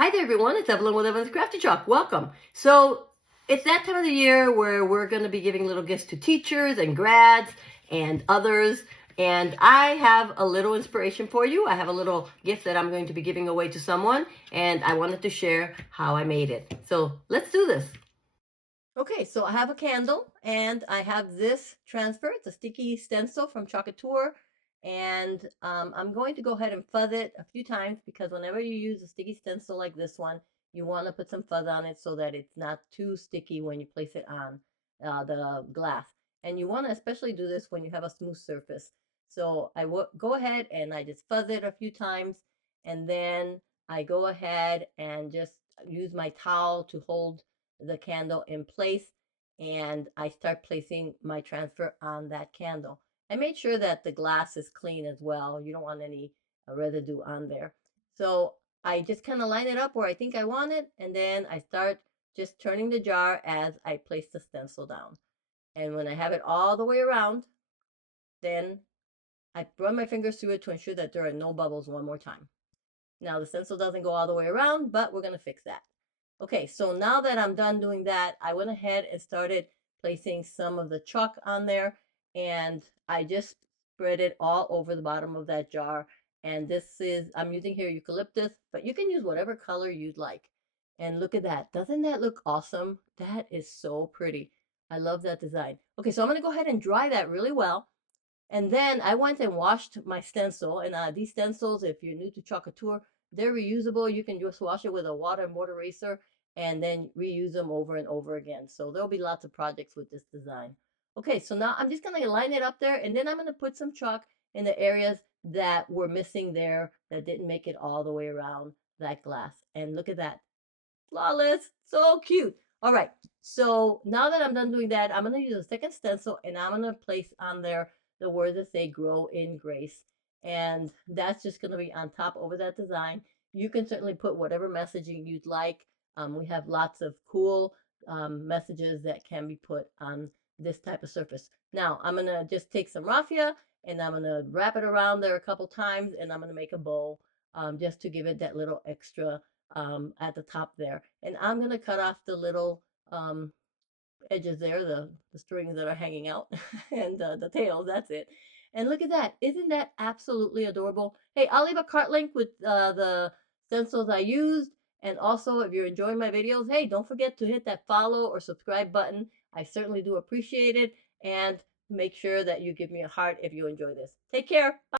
Hi there, everyone. It's Evelyn with Evelyn's Crafty Chalk. Welcome. So it's that time of the year where we're going to be giving little gifts to teachers and grads and others. And I have a little inspiration for you. I have a little gift that I'm going to be giving away to someone, and I wanted to share how I made it. So let's do this. Okay, so I have a candle and I have this transfer. It's a sticky stencil from Chalkateur. And I'm going to go ahead and fuzz it a few times because whenever you use a sticky stencil like this one, you want to put some fuzz on it so that it's not too sticky when you place it on the glass. And you want to especially do this when you have a smooth surface. So I go ahead and I just fuzz it a few times, and then I go ahead and just use my towel to hold the candle in place, and I start placing my transfer on that candle. I made sure that the glass is clean as well. You don't want any residue on there. So I just kind of line it up where I think I want it, and then I start just turning the jar as I place the stencil down. And when I have it all the way around, then I run my fingers through it to ensure that there are no bubbles one more time. Now the stencil doesn't go all the way around, but we're going to fix that. Okay, so now that I'm done doing that, I went ahead and started placing some of the chalk on there, and I just spread it all over the bottom of that jar. And this is, I'm using here eucalyptus, but you can use whatever color you'd like. And look at that. Doesn't that look awesome? That is so pretty. I love that design. Okay, so I'm going to go ahead and dry that really well. And then I went and washed my stencil. And these stencils, if you're new to Chalkateur, they're reusable. You can just wash it with a water and water eraser and then reuse them over and over again. So there'll be lots of projects with this design. Okay, so now I'm just going to line it up there, and then I'm going to put some chalk in the areas that were missing there that didn't make it all the way around that glass. And look at that. Flawless. So cute. All right. So now that I'm done doing that, I'm going to use a second stencil, and I'm going to place on there the words that say grow in grace. And that's just going to be on top over that design. You can certainly put whatever messaging you'd like. We have lots of cool messages that can be put on this type of surface. Now, I'm going to just take some raffia and I'm going to wrap it around there a couple times, and I'm going to make a bow just to give it that little extra at the top there. And I'm going to cut off the little edges there, the strings that are hanging out, and the tails, that's it. And look at that. Isn't that absolutely adorable? Hey, I'll leave a cart link with the stencils I used. And also, if you're enjoying my videos, hey, don't forget to hit that follow or subscribe button. I certainly do appreciate it. And make sure that you give me a heart if you enjoy this. Take care. Bye.